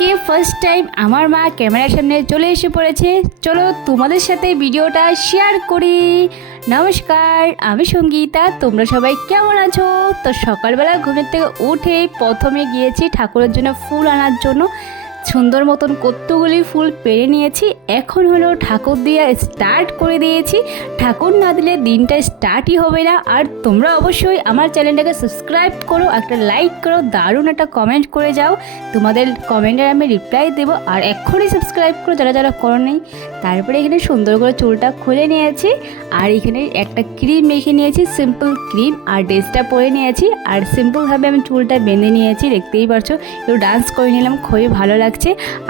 আজকে first time আমার মা ক্যামেরার সামনে চলে এসে পড়েছে। চলো তোমাদের সাথে ভিডিওটা শেয়ার করি। নমস্কার, আমি সঙ্গীতা। তোমরা সবাই কেমন আছো? তো সকালবেলা ঘুমের থেকে উঠে প্রথমে গিয়েছি ঠাকুরের জন্য ফুল আনার জন্য। সুন্দর মতন কতগুলি ফুল পেরে নিয়েছি। এখন হলো ঠাকুর দিয়ে স্টার্ট করে দিয়েছি। ঠাকুর না দিলে দিনটা স্টার্টই হবে না। আর তোমরা অবশ্যই আমার চ্যানেলটাকে সাবস্ক্রাইব করো, একটা লাইক করো, দারুণ একটা কমেন্ট করে যাও। তোমাদের কমেন্টের আমি রিপ্লাই দেবো। আর এক্ষুনি সাবস্ক্রাইব করো যারা যারা করো নেই। তারপরে এখানে সুন্দর করে চুলটা খুলে নিয়েছি। আর এখানে একটা ক্রিম মেখে নিয়েছি, সিম্পল ক্রিম। আর ড্রেসটা পরে নিয়েছি। আর সিম্পলভাবে আমি চুলটা বেঁধে নিয়েছি, দেখতেই পারছো। একটু ডান্স করে নিলাম, খুবই ভালো লাগছে।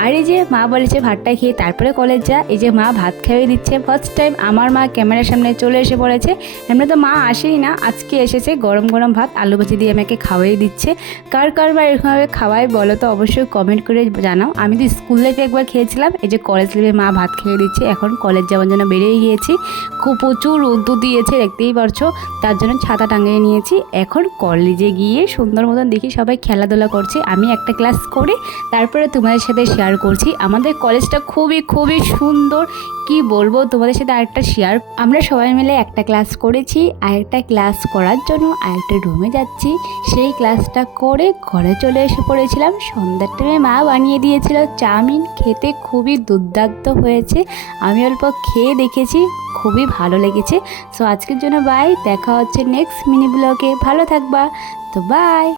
আর এই যে মা বলেছে ভাতটা খেয়ে তারপরে কলেজ যা। এই যে মা ভাত খাইয়ে দিচ্ছে। ফার্স্ট টাইম আমার মা ক্যামেরার সামনে চলে এসে পড়েছে। এমনি তো মা আসেই না, আজকে এসেছে। গরম গরম ভাত আলু ভাজি দিয়ে আমাকে খাওয়াই দিচ্ছে। কার বা এরকমভাবে খাওয়াই বলো তো অবশ্যই কমেন্ট করে জানাও। আমি তো স্কুল লাইফে একবার খেয়েছিলাম। এই যে কলেজ লাইফে মা ভাত খেয়ে দিচ্ছে। এখন কলেজ যাওয়ার জন্য বেরিয়ে গিয়েছি। খুব প্রচুর রোদ্দুর দিয়েছে, দেখতেই পারছো। তার জন্য ছাতা টাঙিয়ে নিয়েছি। এখন কলেজে গিয়ে সুন্দর মতন দেখি সবাই খেলাধুলা করছে। আমি একটা ক্লাস করে তারপরে তোমাদের সাথে শেয়ার করছি। আমাদের কলেজটা খুবই সুন্দর, কি বলবো তোমাদের সাথে। আরেকটা শেয়ার, আমরা সবাই মিলে একটা ক্লাস করেছি। আরেকটা ক্লাস করার জন্য আরেকটা রুমে যাচ্ছি। সেই ক্লাসটা করে ঘরে চলে এসে পড়েছিলাম। সন্ধ্যার টাইমে মা বানিয়ে দিয়েছিল চাউমিন, খেতে খুবই দুর্দান্ত হয়েছে। আমি অল্প খেয়ে দেখেছি, খুবই ভালো লেগেছে। সো আজকের জন্য বাই, দেখা হচ্ছে নেক্সট মিনি ব্লগে। ভালো থাকবা, তো বাই।